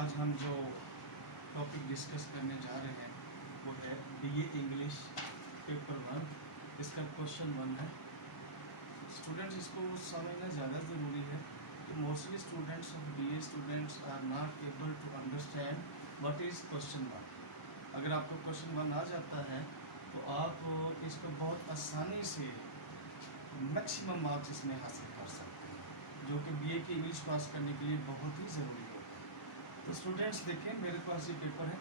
आज हम जो टॉपिक डिस्कस करने जा रहे हैं वो है बीए इंग्लिश पेपर 1। इसका क्वेश्चन 1 है। स्टूडेंट्स इसको समझना ज़्यादा ज़रूरी है कि mostly students of BA students are not able to understand what is question 1। अगर आपको क्वेश्चन 1 आ जाता है तो आप इसको बहुत आसानी से मैक्सिमम मार्क्स इसमें हासिल कर सकते हैं, जो कि बीए की इंग्लिश पास करने के लिए बहुत ही ज़रूरी होता है। तो स्टूडेंट्स देखें, मेरे पास ये पेपर है,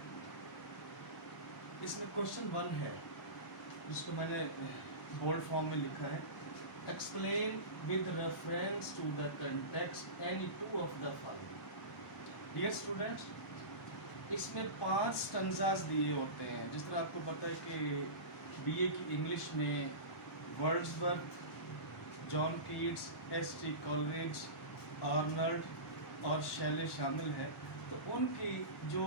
इसमें क्वेश्चन 1 है जिसको मैंने बोल्ड फॉर्म में लिखा है। Explain with reference to the context any two of the following. Dear students, इसमें 5 स्टंजास दिए होते हैं। जिस तरह आपको पता है कि बीए की इंग्लिश में Wordsworth, John Keats, ST. Coleridge, Arnold और शैले शामिल है। तो उनकी जो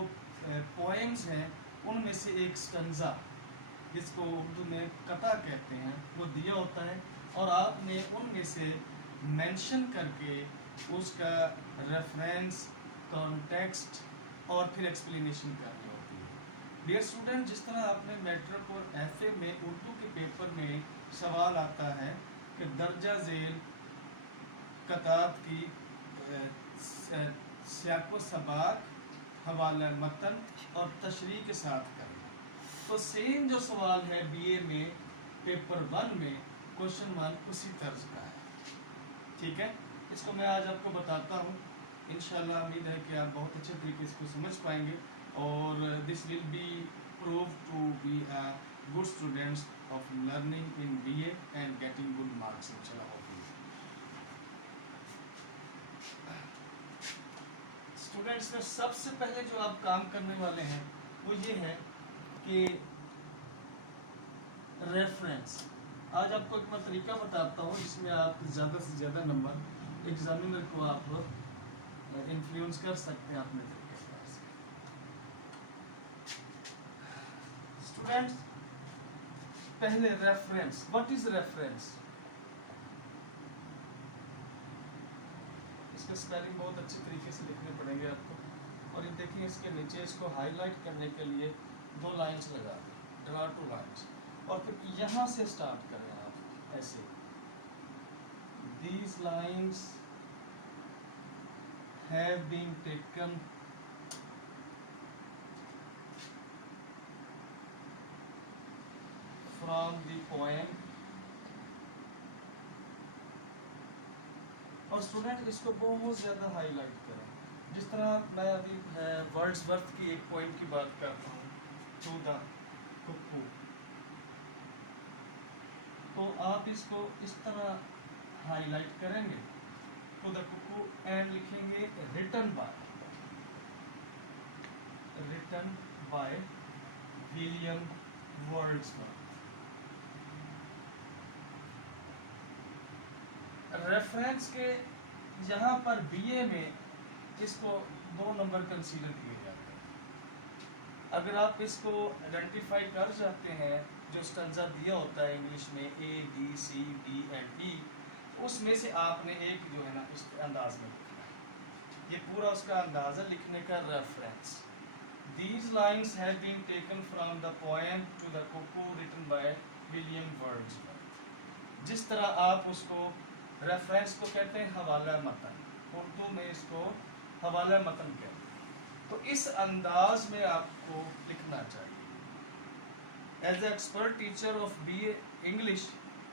पोएम्स हैं उनमें से एक स्टंजा, जिसको उर्दू में कता कहते हैं, वो दिया होता है और आपने उनमें से मेंशन करके उसका रेफरेंस, कॉन्टेक्स्ट और फिर एक्सप्लेनेशन करनी होती है। डियर स्टूडेंट, जिस तरह आपने मैट्रिक और एफए में उर्दू के पेपर में सवाल आता है कि दर्जा झेल कतात की सियाको सबाक, हवाला मतन और तशरीह के साथ करना, तो सेम जो सवाल है बीए में पेपर 1 में क्वेश्चन 1 उसी तर्ज का है। ठीक है, इसको मैं आज आपको बताता हूँ। इंशाल्लाह उम्मीद है कि आप बहुत अच्छे तरीके से इसको समझ पाएंगे और this will be prove to be a good students of learning in BA and getting good marks इंशाल्लाह। स्टूडेंट्स, में सबसे पहले जो आप काम करने वाले हैं वो ये है कि रेफरेंस। आज आपको एक मैं तरीका बताता हूँ जिसमें आप ज़्यादा से ज़्यादा नंबर एग्जामिनर को आप इन्फ्लुएंस कर सकते हैं अपने तरीके से। स्टूडेंट्स, पहले रेफरेंस। What is reference? इसके स्पेलिंग बहुत अच्छे तरीके से लिखने पड़ेंगे आपको। और ये देखिए, इसके नीचे इसको हाईलाइट करने के लिए 2 लाइंस लगा दें, ड्रा 2 लाइंस, और फिर यहाँ से स्टार्ट करें आप ऐसे। These lines have been taken from the poem। और स्टूडेंट इसको बहुत ज़्यादा हाईलाइट करें। जिस तरह मैं अभी वर्ड्सवर्थ की एक पोएम की बात करता हूँ, टू द कुकू, तो आप इसको इस तरह हाईलाइट करेंगे, टू द कुकू, एंड लिखेंगे written by William Wordsworth. Reference के यहाँ पर बीए में इसको 2 नंबर कंसीडर किए जाते हैं। अगर आप इसको आइडेंटिफाई कर जाते हैं, जो स्टंजा दिया होता है इंग्लिश में A B C D and E, उसमें से आपने एक जो है ना इस अंदाज में लिखना है। ये पूरा उसका अंदाज़ा लिखने का reference. These lines have been taken from the poem To the Cuckoo written by William Wordsworth। जिस तरह आप उसको रेफरेंस को कहते हैं हवाला मतन, उर्दू में इसको हवाला मतन कहते हैं। तो इस अंदाज में आपको लिखना चाहिए। As a expert teacher of BA English,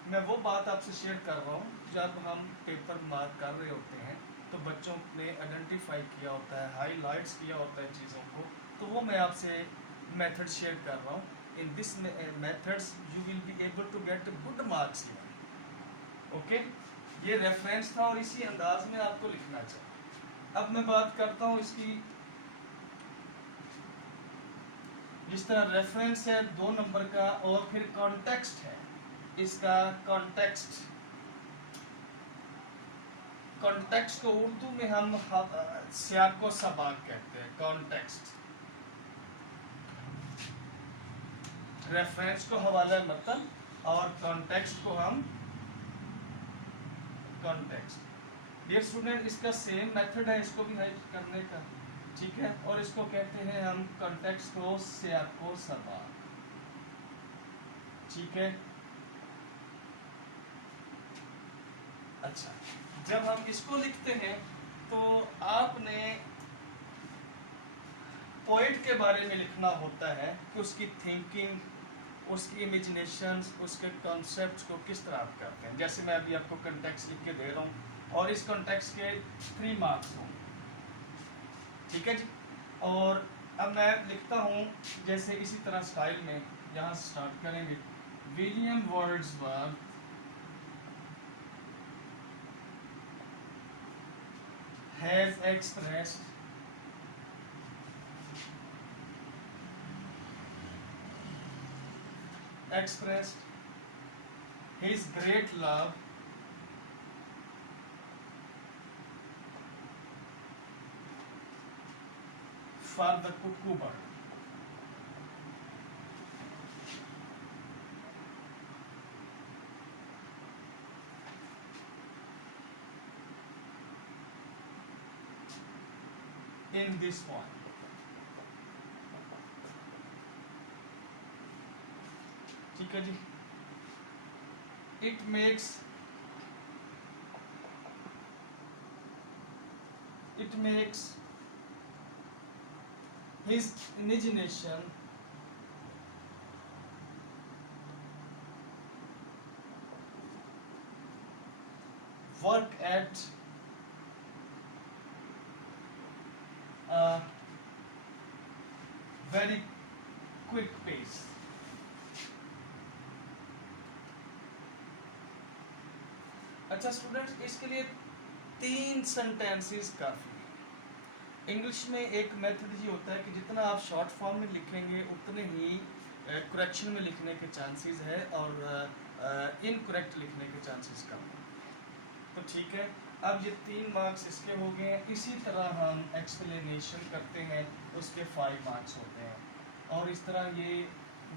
मैं वो बात आपसे शेयर कर रहा हूँ जब हम पेपर मार्क कर रहे होते हैं तो बच्चों ने आइडेंटिफाई किया होता है, हाईलाइट्स किया होता है चीज़ों को, तो वो मैं आपसे मेथड शेयर कर रहा हूँ। In this methods you will be able to get good marks. Okay, ये रेफरेंस था और इसी अंदाज में आपको लिखना चाहिए। अब मैं बात करता हूँ इसकी। जिस तरह रेफरेंस है 2 नंबर का, और फिर कॉन्टेक्स्ट है इसका। कॉन्टेक्स्ट को उर्दू में हम सियाको सबाक कहते हैं। कॉन्टेक्स्ट, रेफरेंस को हवाला मतन और कॉन्टेक्स्ट को हम कॉन्टेक्स्ट। डियर स्टूडेंट, इसका सेम मेथड है इसको भी हाइड करने का। ठीक है, और इसको कहते हैं हम कॉन्टेक्स्ट क्लोज से आपको सवाल। ठीक है, अच्छा, जब हम इसको लिखते हैं तो आपने पोएट के बारे में लिखना होता है कि उसकी थिंकिंग, उसकी इमेजिनेशंस, उसके कॉन्सेप्ट्स को किस तरह आप करते हैं। जैसे मैं अभी आपको कॉन्टेक्स्ट लिख के दे रहा हूँ और इस कॉन्टेक्स्ट के 3 मार्क्स होंगे। ठीक है जी, और अब मैं लिखता हूँ जैसे इसी तरह स्टाइल में, यहाँ स्टार्ट करेंगे। William Wordsworth has expressed his great love for the cuckoo bird. In this point, ठीक है जी, it makes his imagination work at a very quick pace. अच्छा स्टूडेंट्स, इसके लिए 3 सेंटेंसेस काफ़ी है। इंग्लिश में एक मेथड ये होता है कि जितना आप शॉर्ट फॉर्म में लिखेंगे उतने ही करेक्शन में लिखने के चांसेस है और इनकरेक्ट लिखने के चांसेस कम है। तो ठीक है, अब ये 3 मार्क्स इसके हो गए हैं। इसी तरह हम एक्सप्लेनेशन करते हैं, उसके 5 मार्क्स होते हैं, और इस तरह ये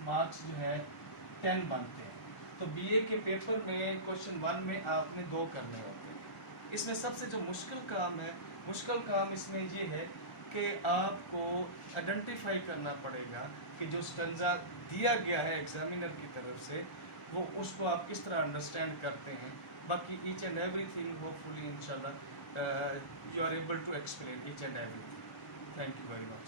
मार्क्स जो है 10 बनते हैं। तो बीए के पेपर में क्वेश्चन 1 में आपने 2 करने होते हैं। इसमें सबसे जो मुश्किल काम इसमें ये है कि आपको आइडेंटिफाई करना पड़ेगा कि जो स्टंजा दिया गया है एग्जामिनर की तरफ से, वो उसको आप किस तरह अंडरस्टैंड करते हैं। बाकी ईच एंड एवरीथिंग होपफुली इंशाल्लाह you are able to explain each and everything. Thank you very much.